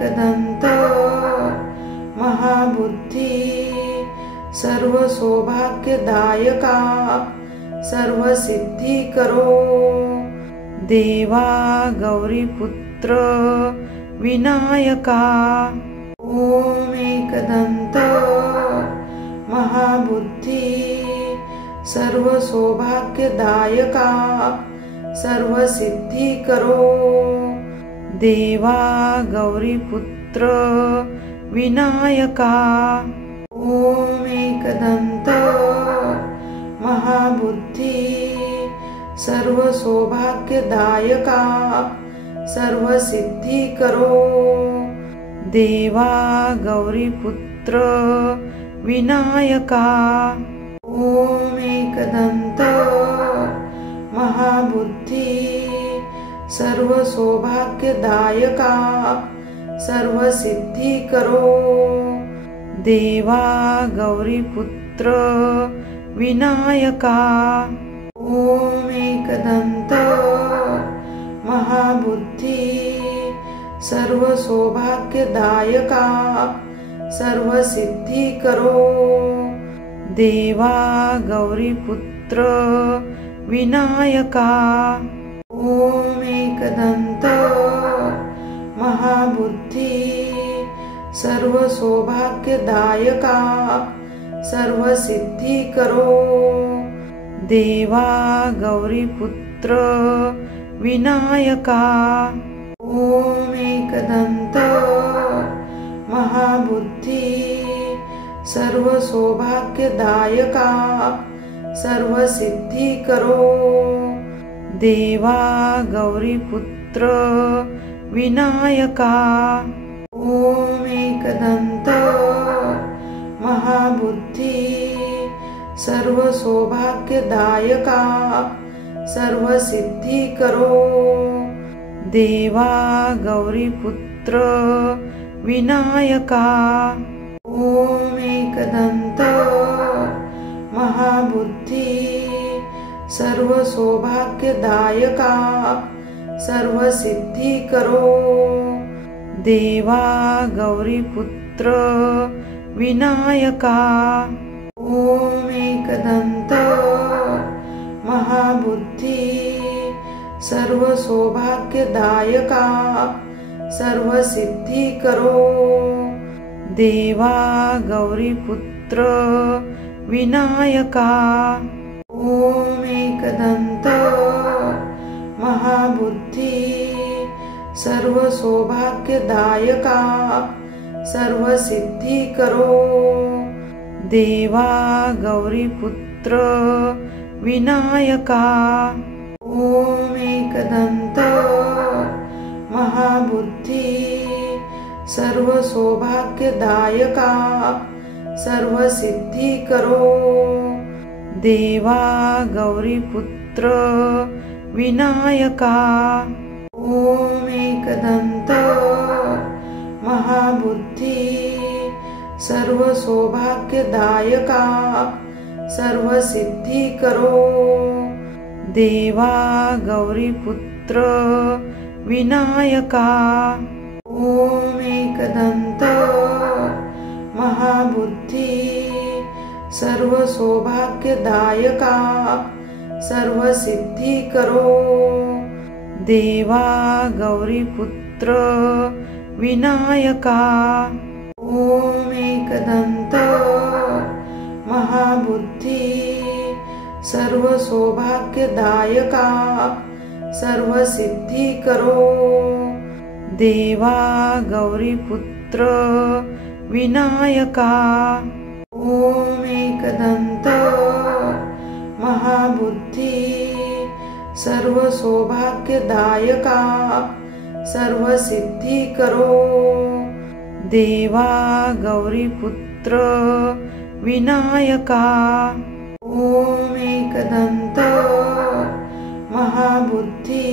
एकदन्त महाबुद्धि सर्वसौभाग्यदायका सर्वसिद्धिकरो Deva Gauriputra Vinayaka. Om एकदन्त महाबुद्धि सर्वसौभाग्यदायका सर्वसिद्धिकरो Deva Gauriputra Vinayaka. Om एकदन्त महाबुद्धि सर्वसौभाग्यदायका सर्वसिद्धिकरो Deva Gauriputra Vinayaka. Om एकदन्त महाबुद्धि सर्वसौभाग्यदायका सर्वसिद्धिकरो Deva Gauriputra Vinayaka. Om एकदन्त महाबुद्धि सर्वसौभाग्यदायका सर्वसिद्धिकरो Deva Gauriputra Vinayaka. Om एकदन्त महाबुद्धि सर्वसौभाग्यदायका सर्वसिद्धिकरो Deva Gauriputra Vinayaka. Om एकदन्त महाबुद्धि सर्वसौभाग्यदायका सर्वसिद्धिकरो Deva Gauriputra Vinayaka. Om एकदन्त महाबुद्धि सर्वसौभाग्यदायका सर्वसिद्धिकरो Deva Gauriputra Vinayaka. Om एकदन्त महाबुद्धि सर्वसौभाग्यदायका सर्वसिद्धिकरो Deva Gauriputra Vinayaka. Om एकदन्त महाबुद्धि सर्वसौभाग्यदायका सर्वसिद्धिकरो Deva Gauriputra Vinayaka. Om एकदन्त महाबुद्धि सर्वसौभाग्यदायका सर्वसिद्धिकरो Deva Gauriputra Vinayaka. Om एकदन्त महाबुद्धि सर्वसौभाग्यदायका सर्वसिद्धिकरो Deva Gauriputra Vinayaka. Om एकदन्त महाबुद्धि सर्वसौभाग्यदायका सर्वसिद्धिकरो Deva Gauriputra Vinayaka. Om एकदन्त महाबुद्धि सर्वसौभाग्यदायका सर्वसिद्धिकरो Deva Gauriputra Vinayaka. Om एकदन्त महाबुद्धि सर्वसौभाग्यदायका सर्वसिद्धिकरो Deva Gauriputra Vinayaka. Om एकदन्त महाबुद्धि सर्वसौभाग्यदायका सर्वसिद्धिकरो Deva Gauriputra Vinayaka. Om एकदन्त महाबुद्धि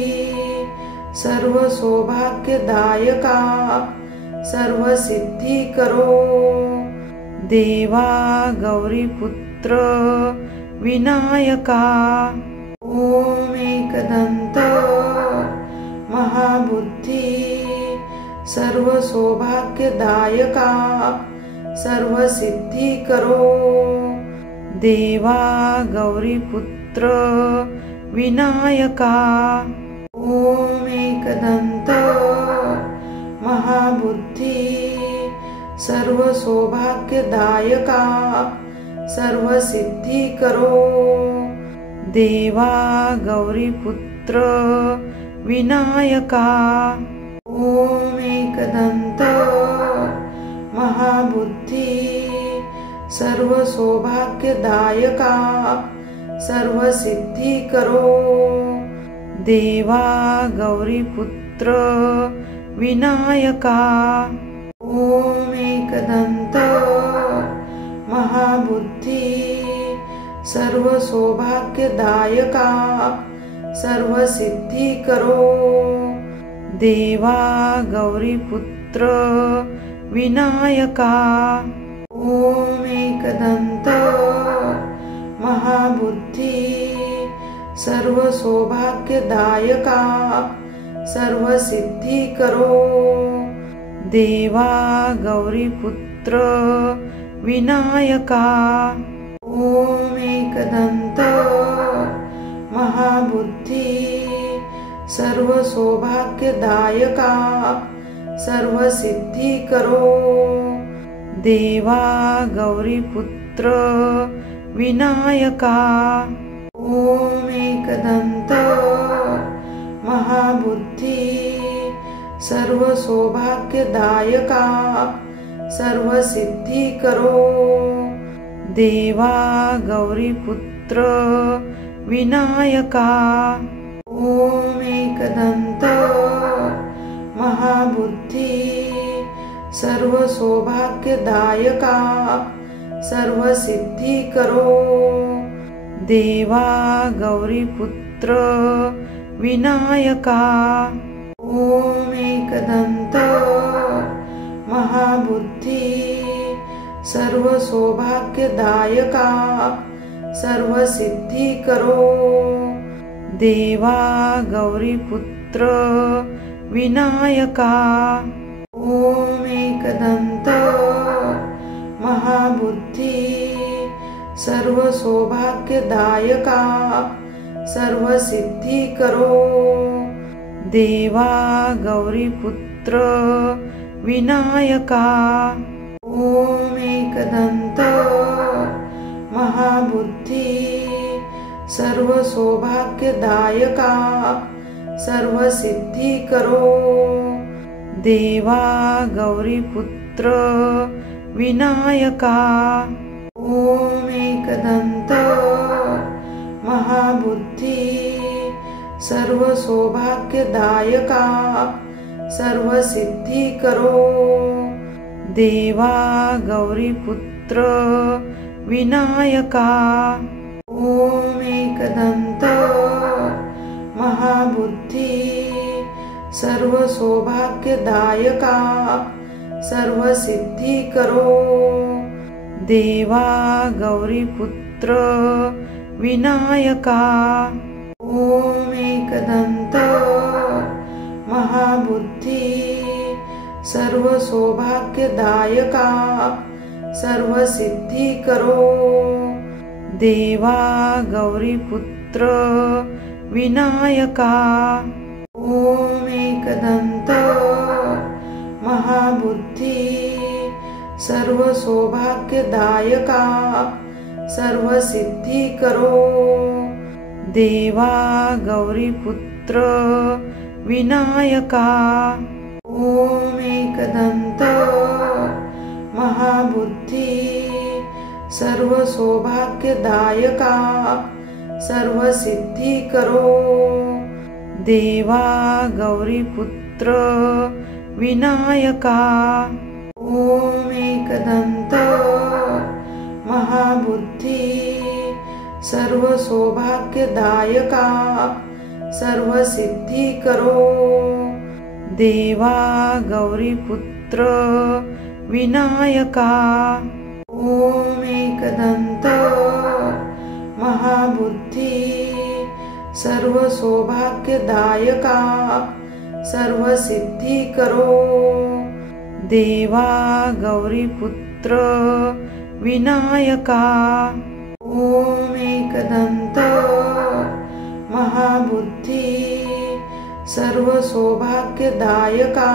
सर्वसौभाग्यदायका सर्वसिद्धिकरो Deva Gauriputra Vinayaka. Om एकदन्त महाबुद्धि सर्वसौभाग्यदायका सर्वसिद्धिकरो Deva Gauriputra Vinayaka. Om एकदन्त महाबुद्धि सर्वसौभाग्यदायका सर्वसिद्धिकरो Deva Gauriputra Vinayaka. Om एकदन्त महाबुद्धि सर्वसौभाग्यदायका सर्वसिद्धिकरो Deva Gauriputra Vinayaka. Om एकदन्त महाबुद्धि सर्वसौभाग्यदायका सर्वसिद्धिकरो Deva Gauriputra Vinayaka. Om एकदन्त महाबुद्धि सर्वसौभाग्यदायका सर्वसिद्धिकरो Deva Gauriputra Vinayaka. Om एकदन्त महाबुद्धि सर्वसौभाग्यदायका सर्वसिद्धिकरो Deva Gauriputra Vinayaka. Om एकदन्त महाबुद्धि सर्वसौभाग्यदायका सर्वसिद्धिकरो Deva Gauriputra Vinayaka. Om एकदन्त महाबुद्धि सर्वसौभाग्यदायका सर्वसिद्धिकरो Deva Gauriputra Vinayaka. Om एकदन्त महाबुद्धि सर्वसौभाग्यदायका सर्वसिद्धिकरो Deva Gauriputra Vinayaka. Om एकदन्त महाबुद्धि सर्वसौभाग्यदायका सर्वसिद्धिकरो Deva Gauriputra Vinayaka. Om एकदन्त महाबुद्धि सर्वसौभाग्यदायका सर्वसिद्धिकरो Deva Gauriputra Vinayaka. Om एकदन्त महाबुद्धि सर्वसौभाग्यदायका सर्वसिद्धिकरो Deva Gauriputra Vinayaka. Om एकदन्त महाबुद्धि सर्वसौभाग्यदायका सर्वसिद्धिकरो Deva Gauriputra Vinayaka. Om एकदन्त महाबुद्धि सर्वसौभाग्यदायका सर्वसिद्धिकरो Deva Gauriputra Vinayaka. Om एकदन्त महाबुद्धि सर्वसौभाग्यदायका सर्वसिद्धिकरो Deva Gauriputra Vinayaka. Om एकदन्त महाबुद्धि सर्वसौभाग्यदायका सर्वसिद्धिकरो Deva Gauriputra Vinayaka. Om एकदन्त महाबुद्धि सर्वसौभाग्यदायका सर्वसिद्धिकरो Deva Gauriputra Vinayaka. Om एकदन्त महाबुद्धि सर्वसौभाग्यदायका सर्वसिद्धिकरो Deva Gauriputra Vinayaka. Om एकदन्त महाबुद्धि सर्वसौभाग्यदायका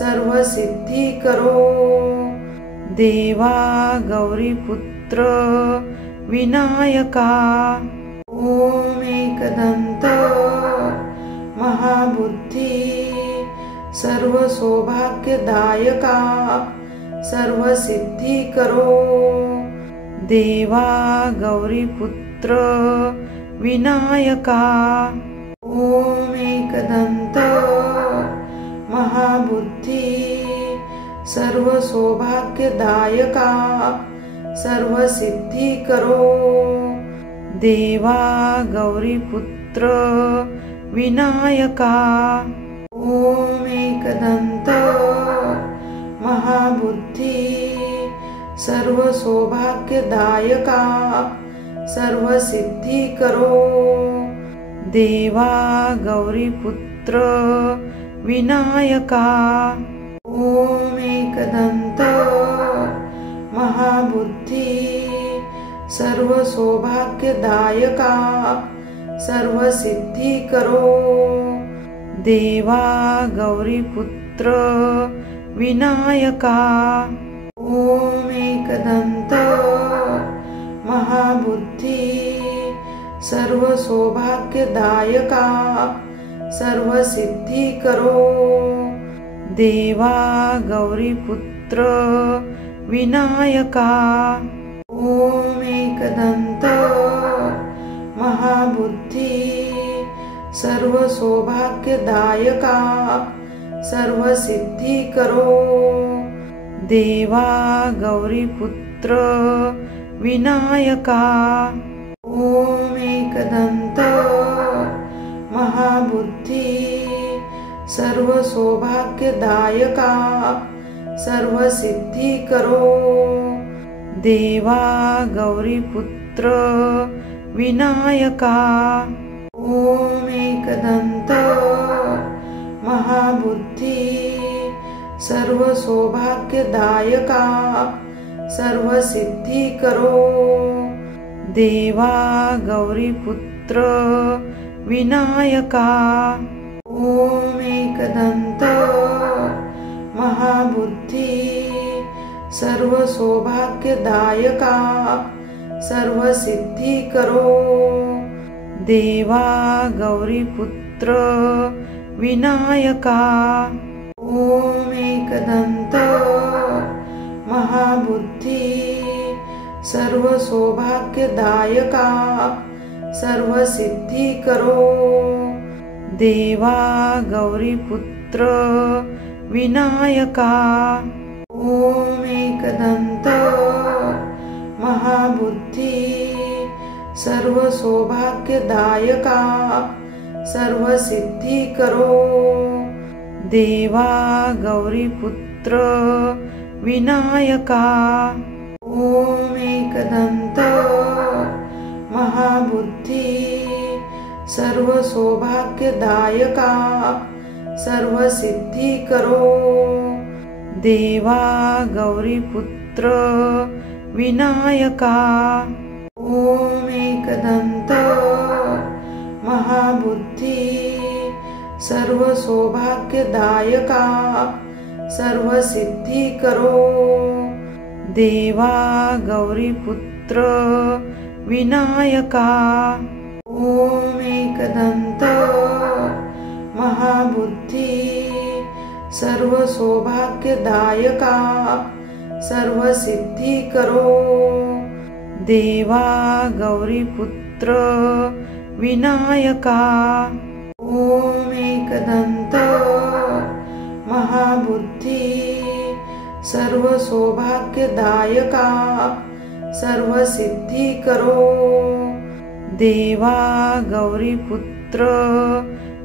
सर्वसिद्धिकरो Deva Gauriputra Vinayaka. Om एकदन्त महाबुद्धि सर्वसौभाग्यदायका सर्वसिद्धिकरो Deva Gauriputra Vinayaka. Om एकदन्त महाबुद्धि सर्वसौभाग्यदायका सर्वसिद्धिकरो Deva Gauriputra Vinayaka. Om एकदन्त महाबुद्धि सर्वसौभाग्यदायका सर्वसिद्धिकरो Deva Gauriputra Vinayaka. Om एकदन्त महाबुद्धि सर्वसौभाग्यदायका सर्वसिद्धिकरो Deva Gauriputra Vinayaka. Om एकदन्त महाबुद्धि सर्वसौभाग्यदायका सर्वसिद्धिकरो Deva Gauriputra Vinayaka. Om एकदन्त महाबुद्धि सर्वसौभाग्यदायका सर्वसिद्धिकरो Deva Gauriputra Vinayaka. Om एकदन्त महाबुद्धि सर्वसौभाग्यदायका सर्वसिद्धिकरो Deva Gauriputra Vinayaka. Om एकदन्त महाबुद्धि सर्वसौभाग्यदायका सर्वसिद्धिकरो Deva Gauriputra Vinayaka. Om एकदन्त महाबुद्धि सर्वसौभाग्यदायका सर्वसिद्धिकरो Deva Gauriputra Vinayaka. Om एकदन्त महाबुद्धि सर्वसौभाग्यदायका सर्वसिद्धिकरो Deva Gauriputra Vinayaka. Om एकदन्त महाबुद्धि सर्वसौभाग्यदायका सर्वसिद्धिकरो Deva Gauriputra Vinayaka. Om एकदन्त महाबुद्धि सर्वसौभाग्यदायका सर्वसिद्धिकरो Deva Gauriputra Vinayaka. Om एकदन्त महाबुद्धि सर्वसौभाग्यदायका सर्वसिद्धिकरो Deva Gauriputra Vinayaka. Om एकदन्त महाबुद्धि सर्वसौभाग्यदायका सर्वसिद्धिकरो Deva Gauriputra Vinayaka. Om एकदन्त महाबुद्धि सर्वसौभाग्यदायका सर्वसिद्धिकरो Deva Gauriputra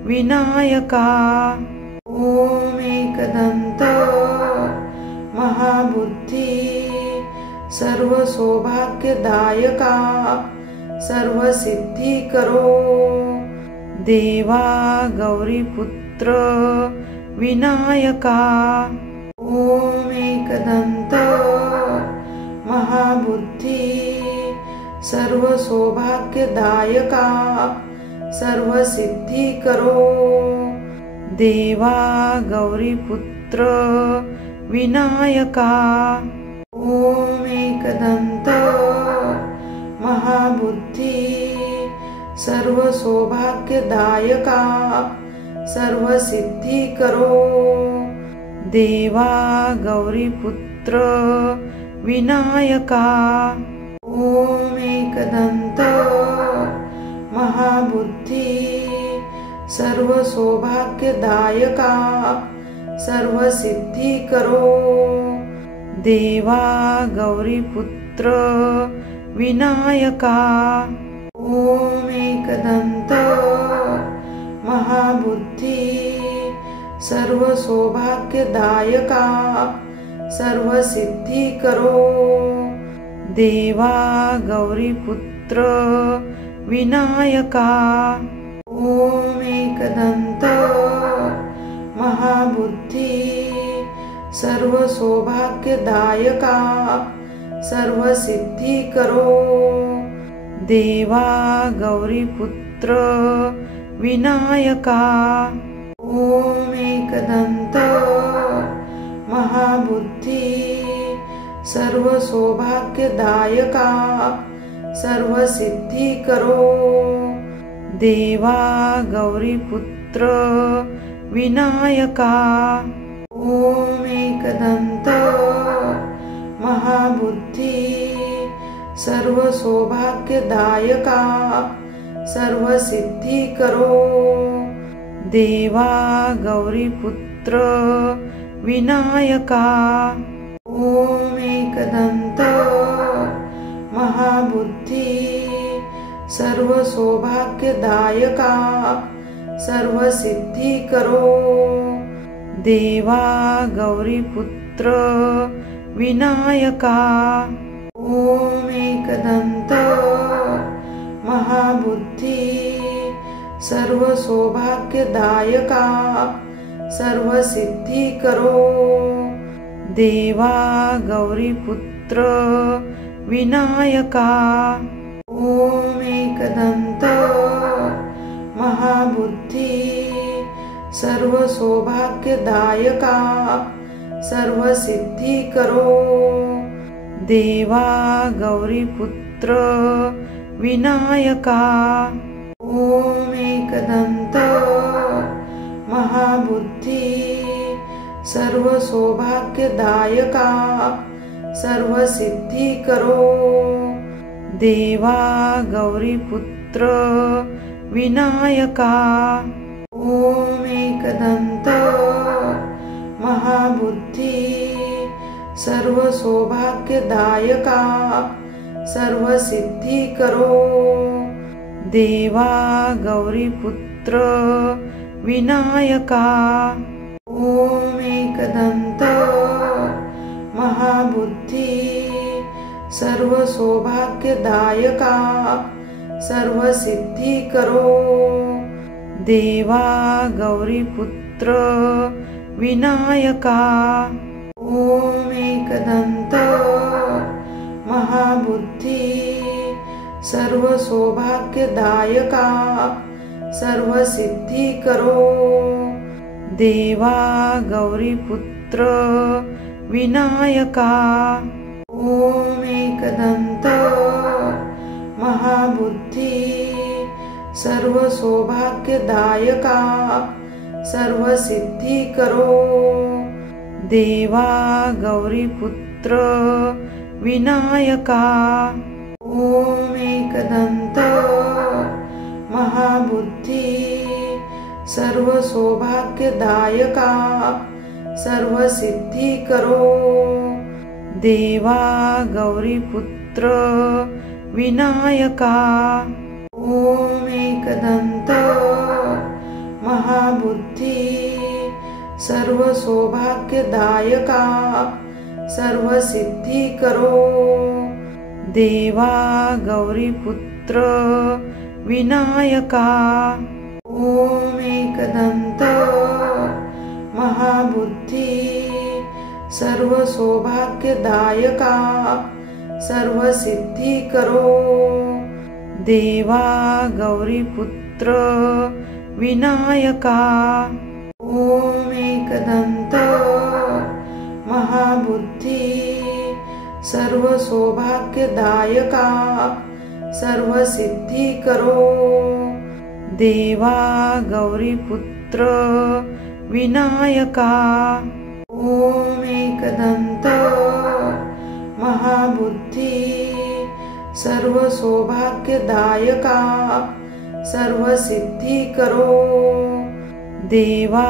Vinayaka. Om एकदन्त महाबुद्धि सर्वसौभाग्यदायका सर्वसिद्धिकरो Deva Gauriputra Vinayaka. Om एकदन्त महाबुद्धि सर्वसौभाग्यदायका सर्वसिद्धिकरो Deva Gauriputra Vinayaka Om एकदन्त महाबुद्धि सर्वसौभाग्यदायका सर्वसिद्धिकरो Deva Gauriputra Vinayaka Om एकदन्त महाबुद्धि सर्वसौभाग्यदायका सर्वसिद्धिकरो Deva Gauriputra Vinayaka Om एकदन्त महाबुद्धि सर्वसौभाग्यदायका सर्वसिद्धिकरो Deva Gauriputra Vinayaka Om एकदन्त महाबुद्धि सर्वसौभाग्यदायका सर्वसिद्धिकरो Deva Gauriputra Vinayaka Om एकदन्त महाबुद्धि सर्वसौभाग्यदायका सर्वसिद्धिकरो Deva Gauriputra Vinayaka Om एकदन्त महाबुद्धि सर्वसौभाग्यदायका सर्वसिद्धिकरो Deva Gauriputra Vinayaka Om एकदन्त महाबुद्धि सर्वसौभाग्यदायका सर्वसिद्धिकरो Deva Gauriputra Vinayaka Om एकदन्त महाबुद्धि सर्वसौभाग्यदायका सर्वसिद्धिकरो Deva Gauriputra Vinayaka Om एकदन्त महाबुद्धि सर्वसौभाग्यदायका सर्वसिद्धिकरो Deva Gauriputra Vinayaka Om एकदन्त महाबुद्धि सर्वसौभाग्यदायका सर्वसिद्धिकरो Deva Gauriputra Vinayaka Om एकदन्त महाबुद्धि सर्वसौभाग्यदायका सर्वसिद्धिकरो Deva Gauriputra Vinayaka Om एकदन्त महाबुद्धि सर्वसौभाग्यदायका सर्वसिद्धिकरो Deva Gauriputra Vinayaka Om एकदन्त महाबुद्धि सर्वसौभाग्यदायका सर्वसिद्धिकरो Deva Gauriputra Vinayaka Om एकदन्त महाबुद्धि सर्वसौभाग्यदायका सर्वसिद्धिकरो Deva Gauriputra Vinayaka Om एकदन्त महाबुद्धि सर्वसौभाग्यदायका सर्वसिद्धिकरो Deva Gauriputra Vinayaka Om एकदन्त महाबुद्धि सर्वसौभाग्यदायका सर्वसिद्धिकरो Deva Gauriputra Vinayaka Om एकदन्त महाबुद्धि सर्वसौभाग्यदायका सर्वसिद्धिकरो Deva Gauriputra Vinayaka. Om एकदन्त महाबुद्धि सर्वसौभाग्यदायका सर्वसिद्धिकरो Deva Gauriputra Vinayaka. Om एकदन्त महाबुद्धि सर्वसौभाग्यदायका सर्वसिद्धिकरो Deva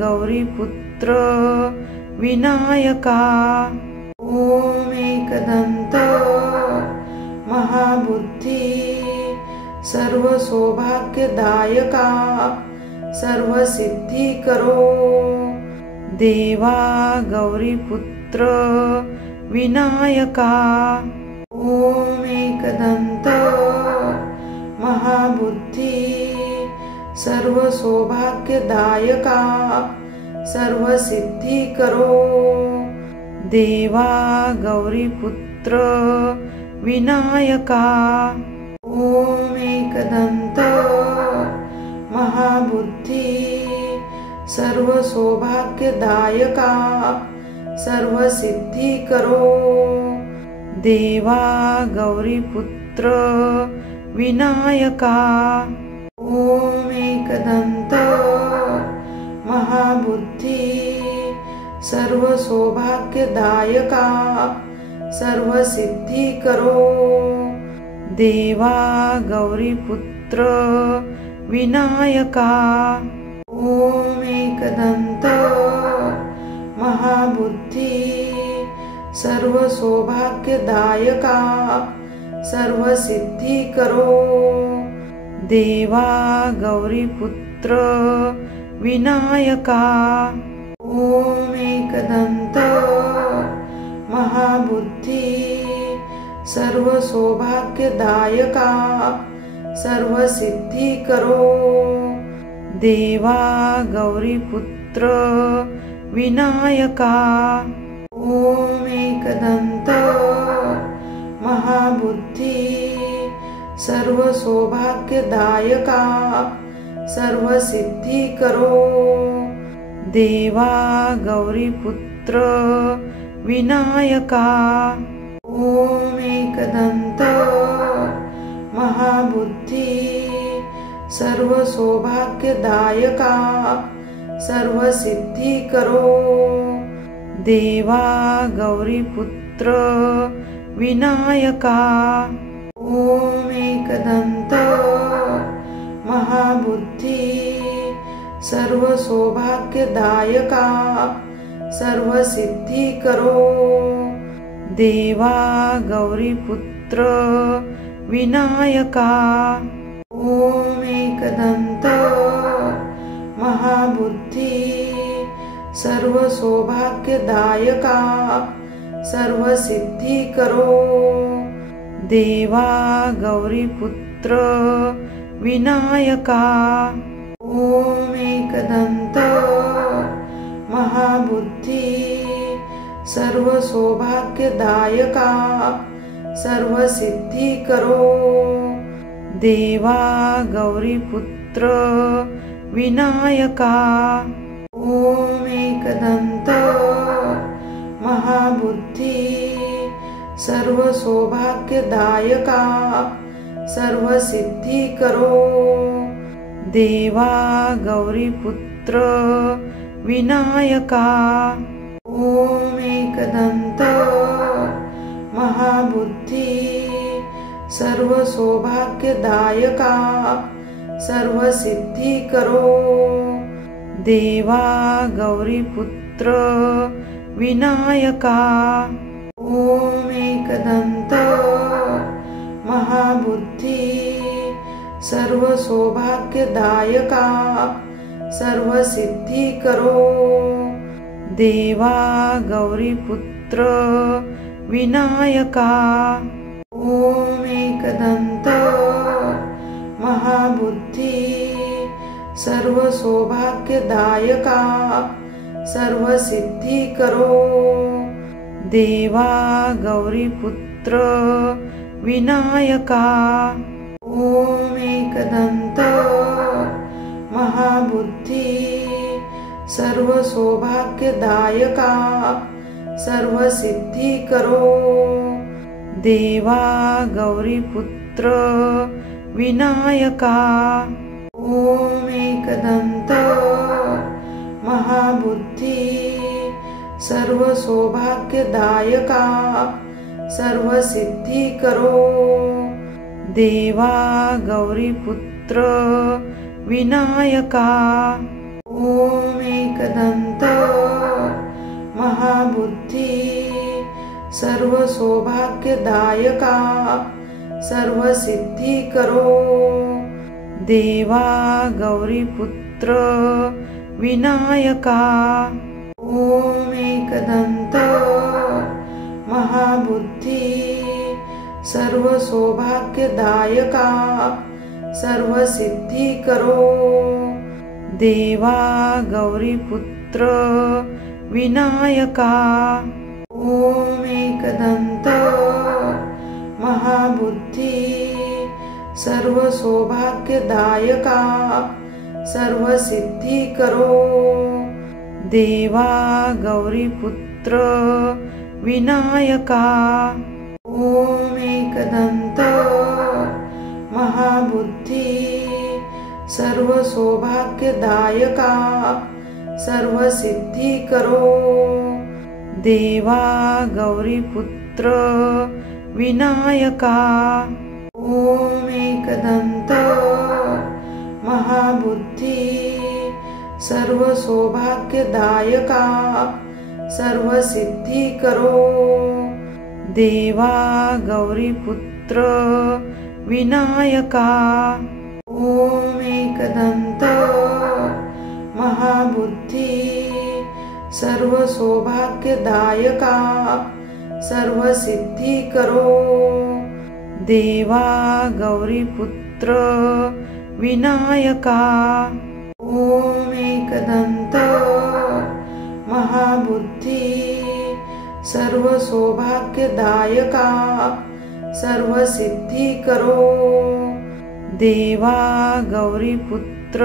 Gauriputra Vinayaka. Om एकदन्त महाबुद्धि सर्वसौभाग्यदायका सर्वसिद्धिकरो Deva Gauriputra Vinayaka. Om एकदन्त महाबुद्धि सर्वसौभाग्यदायका सर्वसिद्धिकरो Deva Gauriputra Vinayaka. Om एकदन्त महाबुद्धि सर्वसौभाग्यदायका सर्वसिद्धिकरो Deva Gauriputra Vinayaka. Om एकदन्त महाबुद्धि सर्वसौभाग्यदायका सर्वसिद्धिकरो Deva Gauriputra Vinayaka. Om एकदन्त महाबुद्धि सर्वसौभाग्यदायका सर्वसिद्धिकरो Deva Gauriputra Vinayaka. Om एकदन्त महाबुद्धि सर्वसौभाग्यदायका सर्वसिद्धिकरो Deva Gauriputra Vinayaka. Om एकदन्त महाबुद्धि सर्वसौभाग्यदायका सर्वसिद्धिकरो Deva Gauriputra Vinayaka. Om एकदन्त महाबुद्धि सर्वसौभाग्यदायका सर्वसिद्धिकरो Deva Gauriputra Vinayaka. Om एकदन्त महाबुद्धि सर्वसौभाग्यदायका सर्वसिद्धिकरो Deva Gauriputra Vinayaka. Om एकदन्त महाबुद्धि सर्वसौभाग्यदायका सर्वसिद्धिकरो Deva Gauriputra Vinayaka. Om एकदन्त महाबुद्धि सर्वसौभाग्यदायका सर्वसिद्धिकरो Deva Gauriputra Vinayaka. Om एकदन्त महाबुद्धि सर्वसौभाग्यदायका सर्वसिद्धिकरो Deva Gauriputra Vinayaka. Om एकदन्त महाबुद्धि सर्वसौभाग्यदायका सर्वसिद्धिकरो Deva Gauriputra Vinayaka. Om एकदन्त महाबुद्धि सर्वसौभाग्यदायका सर्वसिद्धिकरो Deva Gauriputra Vinayaka. Om एकदन्त महाबुद्धि सर्वसौभाग्यदायका सर्वसिद्धिकरो Deva Gauriputra Vinayaka. Om एकदन्त महाबुद्धि सर्वसौभाग्यदायका सर्वसिद्धिकरो Deva Gauriputra Vinayaka. Om एकदन्त महाबुद्धि सर्वसौभाग्यदायका सर्वसिद्धिकरो Deva Gauriputra Vinayaka. Om एकदन्त महाबुद्धि सर्वसौभाग्यदायका सर्वसिद्धिकरो Deva Gauriputra Vinayaka. Om एकदन्त महाबुद्धि सर्वसौभाग्यदायका सर्वसिद्धिकरो Deva Gauriputra Vinayaka. Om एकदन्त महाबुद्धि सर्वसौभाग्यदायका सर्वसिद्धिकरो Deva Gauriputra Vinayaka. Om एकदन्त महाबुद्धि सर्वसौभाग्यदायका सर्वसिद्धिकरो Deva Gauriputra Vinayaka. Om एकदन्त महाबुद्धि सर्वसौभाग्यदायका सर्वसिद्धिकरो Deva Gauriputra Vinayaka. Om एकदन्त महाबुद्धि सर्वसौभाग्यदायका सर्वसिद्धिकरो Deva Gauriputra Vinayaka. Om एकदन्त महाबुद्धि सर्वसौभाग्यदायका सर्वसिद्धिकरो Deva Gauriputra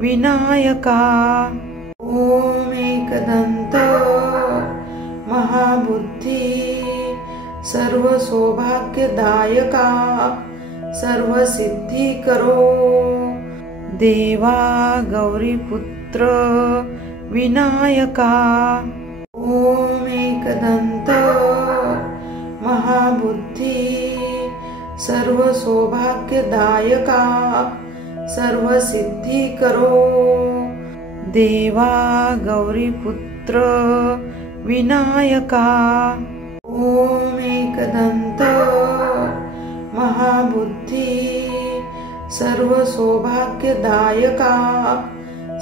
Vinayaka. Om एकदन्त महाबुद्धि सर्वसौभाग्यदायका सर्वसिद्धिकरो Deva Gauriputra Vinayaka. Om एकदन्त महाबुद्धि सर्वसौभाग्यदायका सर्वसिद्धिकरो Deva Gauriputra Vinayaka. Om एकदन्त महाबुद्धि सर्वसौभाग्यदायका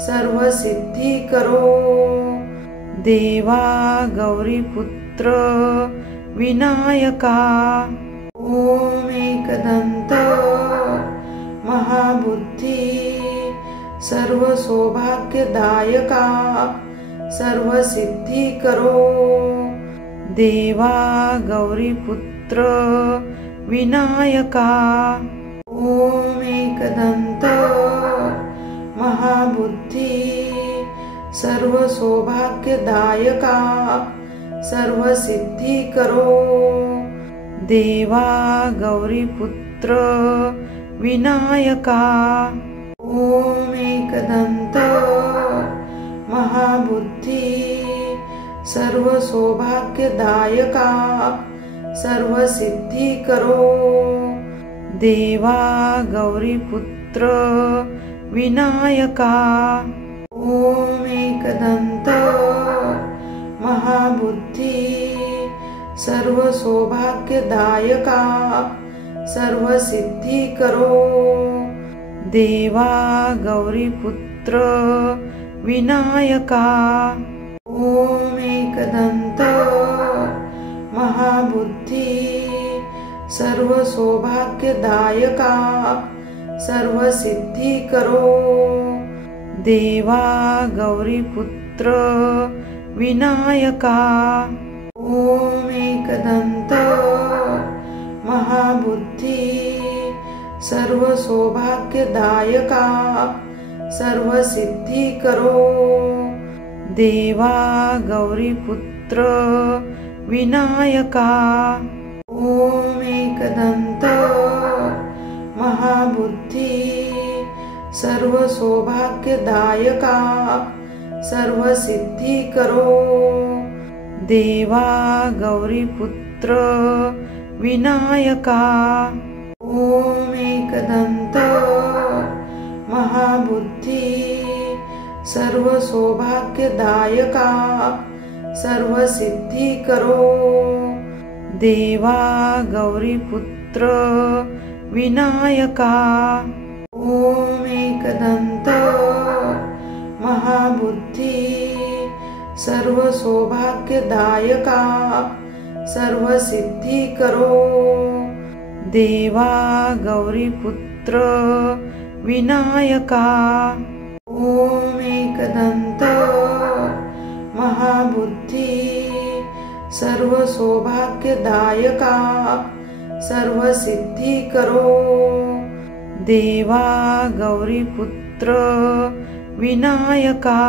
सर्वसिद्धिकरो Deva Gauriputra Vinayaka. Om एकदन्त महाबुद्धि सर्वसौभाग्यदायका सर्वसिद्धिकरो Deva Gauriputra Vinayaka. Om एकदन्त महाबुद्धि सर्वसौभाग्यदायका सर्वसिद्धिकरो Deva Gauriputra Vinayaka. Om एकदन्त महाबुद्धि सर्वसौभाग्यदायका सर्वसिद्धिकरो Deva Gauriputra Vinayaka. Om एकदन्त महाबुद्धि सर्वसौभाग्यदायका सर्वसिद्धिकरो Deva Gauriputra Vinayaka. Om एकदन्त महाबुद्धि सर्वसौभाग्यदायका सर्वसिद्धिकरो Deva Gauriputra Gauriputra Vinayaka. Om एकदन्त महाबुद्धि सर्वसौभाग्यदायका सर्वसिद्धिकरो Deva Gauriputra Vinayaka. Om एकदन्त महाबुद्धि सर्वसौभाग्यदायका सर्वसिद्धिकरो Deva Gauriputra Vinayaka. Om एकदन्त महाबुद्धि सर्वसौभाग्यदायका सर्वसिद्धिकरो Deva Gauriputra Vinayaka. Om एकदन्त महाबुद्धि सर्वसौभाग्यदायका सर्वसिद्धिकरो Deva Gauriputra Vinayaka. Om एकदन्त महाबुद्धि सर्वसौभाग्यदायका सर्वसिद्धिकरो Deva Gauriputra Vinayaka.